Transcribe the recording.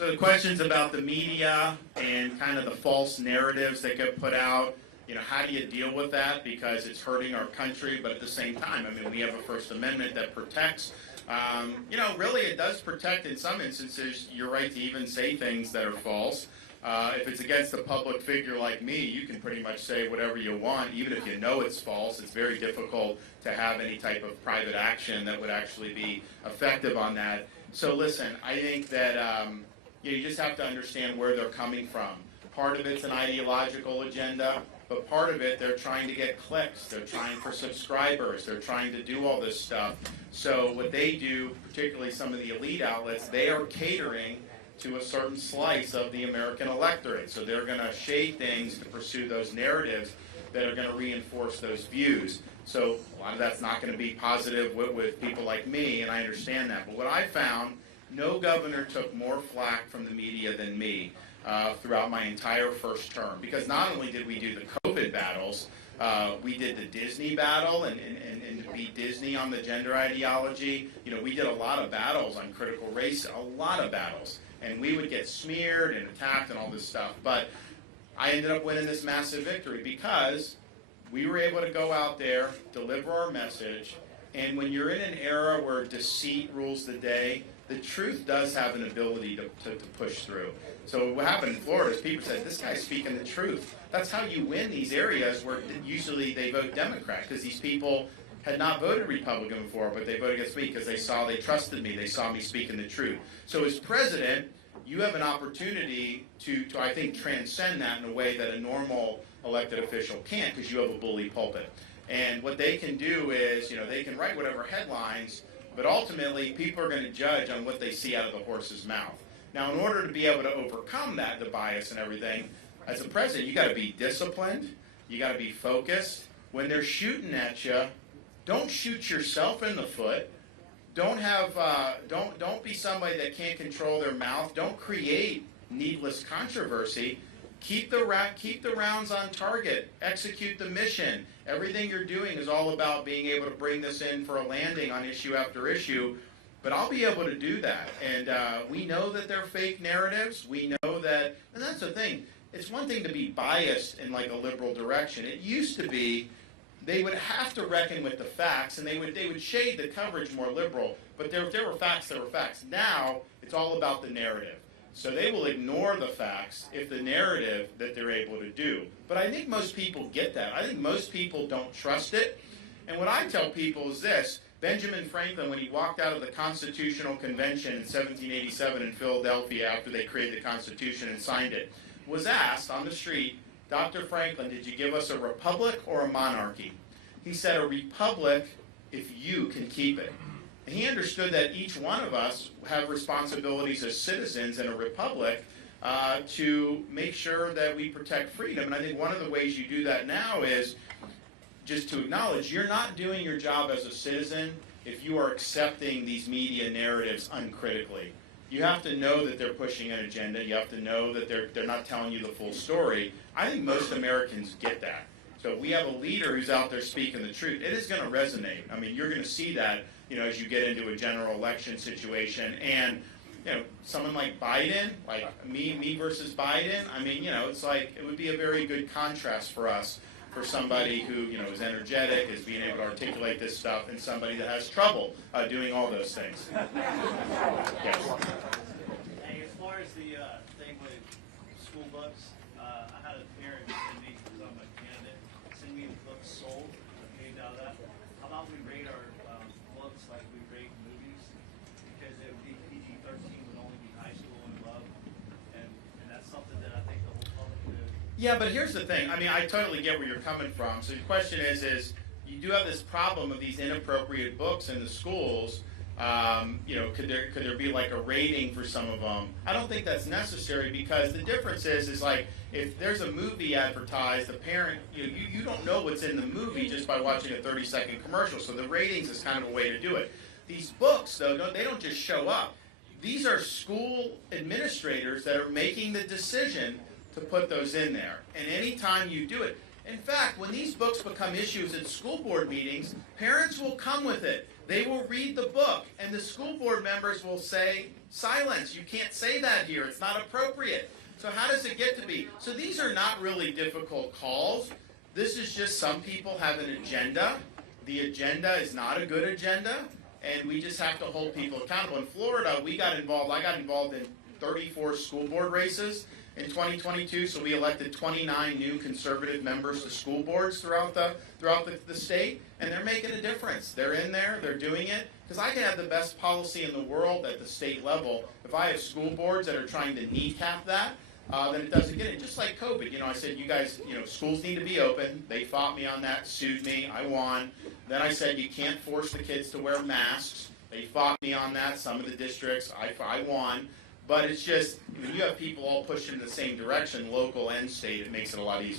So the questions about the media and kind of the false narratives that get put out, how do you deal with that? Because it's hurting our country, but at the same time, we have a First Amendment that protects, really it does protect in some instances your right to even say things that are false. If it's against a public figure like me, you can pretty much say whatever you want, even if you know it's false. It's very difficult to have any type of private action that would actually be effective on that. So listen, I think that you just have to understand where they're coming from. Part of it's an ideological agenda, but part of it, they're trying to get clicks. They're trying for subscribers. They're trying to do all this stuff. So what they do, particularly some of the elite outlets, they are catering to a certain slice of the American electorate. So they're going to shade things to pursue those narratives that are going to reinforce those views. So a lot of that's not going to be positive with people like me, and I understand that. But what I found, no governor took more flack from the media than me throughout my entire first term. Because not only did we do the COVID battles, we did the Disney battle and beat Disney on the gender ideology. We did a lot of battles on critical race, a lot of battles. And we would get smeared and attacked and all this stuff. But I ended up winning this massive victory because we were able to go out there, deliver our message, and when you're in an era where deceit rules the day, the truth does have an ability to push through. So what happened in Florida is people said, this guy's speaking the truth. That's how you win these areas where usually they vote Democrat, because these people had not voted Republican before, but they voted against me because they trusted me, they saw me speaking the truth. So as president, you have an opportunity to I think, transcend that in a way that a normal elected official can't, because you have a bully pulpit. And what they can do is, they can write whatever headlines, but ultimately people are going to judge on what they see out of the horse's mouth. Now, in order to be able to overcome that, the bias and everything, as a president, you got to be disciplined, you got to be focused. When they're shooting at you, don't shoot yourself in the foot. Don't be somebody that can't control their mouth. Don't create needless controversy. Keep the rounds on target. Execute the mission. Everything you're doing is all about being able to bring this in for a landing on issue after issue. But I'll be able to do that. And we know that they're fake narratives. We know that, and that's the thing. It's one thing to be biased in like a liberal direction. It used to be they would have to reckon with the facts, and they would shade the coverage more liberal. But if there were facts, there were facts. Now it's all about the narrative. So they will ignore the facts if the narrative that they're able to do. But I think most people get that. I think most people don't trust it. And what I tell people is this. Benjamin Franklin, when he walked out of the Constitutional Convention in 1787 in Philadelphia after they created the Constitution and signed it, was asked on the street, Dr. Franklin, did you give us a republic or a monarchy? He said, a republic if you can keep it. And he understood that each one of us have responsibilities as citizens in a republic to make sure that we protect freedom. And I think one of the ways you do that now is just to acknowledge you're not doing your job as a citizen if you are accepting these media narratives uncritically. You have to know that they're pushing an agenda. You have to know that they're not telling you the full story. I think most Americans get that. So if we have a leader who's out there speaking the truth, it is going to resonate. You're going to see that, as you get into a general election situation. And, someone like Biden, like me versus Biden, it's like it would be a very good contrast for us, for somebody who, is energetic, is being able to articulate this stuff, and somebody that has trouble doing all those things. Yes. Hey, as far as the thing with school books, I had a parent send me, because I'm a candidate, send me books sold, paid out of that. How about we rate our books like we rate movies? Because it would be PG-13 would only be high school and above, and that's something that I think the whole public could. Yeah, but here's the thing. I totally get where you're coming from. So the question is you do have this problem of these inappropriate books in the schools. Could there be like a rating for some of them? I don't think that's necessary, because the difference is like if there's a movie advertised, the parent, you don't know what's in the movie just by watching a 30-second commercial. So the ratings is kind of a way to do it. These books, though, they don't just show up. These are school administrators that are making the decision to put those in there. And anytime you do it, in fact, when these books become issues at school board meetings, parents will come with it. They will read the book, and the school board members will say, silence, you can't say that here, it's not appropriate. So how does it get to be? So these are not really difficult calls. This is just some people have an agenda. The agenda is not a good agenda, and we just have to hold people accountable. In Florida, I got involved in 34 school board races in 2022, so we elected 29 new conservative members to school boards throughout the state, and they're making a difference. They're in there, they're doing it, because I can have the best policy in the world at the state level. If I have school boards that are trying to kneecap that, then it doesn't get it. Just like COVID, I said, you guys, schools need to be open. They fought me on that, sued me, I won. Then I said, you can't force the kids to wear masks. They fought me on that, some of the districts, I won. But it's just, when you have people all pushing in the same direction, local and state, it makes it a lot easier.